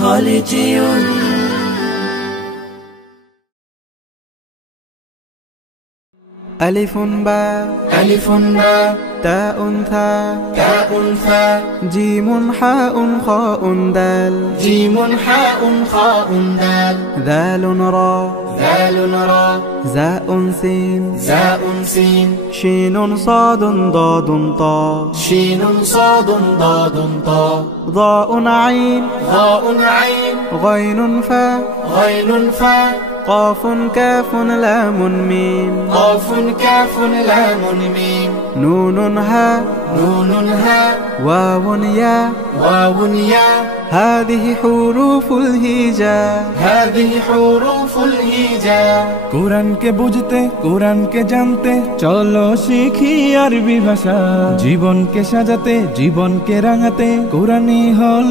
Holy Tune. ألف باء ألف باء تاء ثاء تاء ثاء جيم حاء خاء دال جيم حاء خاء دال ذال را ذال را زاء سين زاء سين شين صاد ضاد طاء شين صاد ضاد طاء ضاء عين ضاء عين غين فاء غين فاء قاف كاف لام ميم قاف كاف لام ميم نون هاء نون هاء واو ياء واو ياء هذه حروف الهجاء هذه حروف الهجاء कुरान के बुझते कुरान के जानते चलो শিখি আরবি ভাষা জীবন কে সাজাতে জীবন কে রাঙাতে কুরআনই হল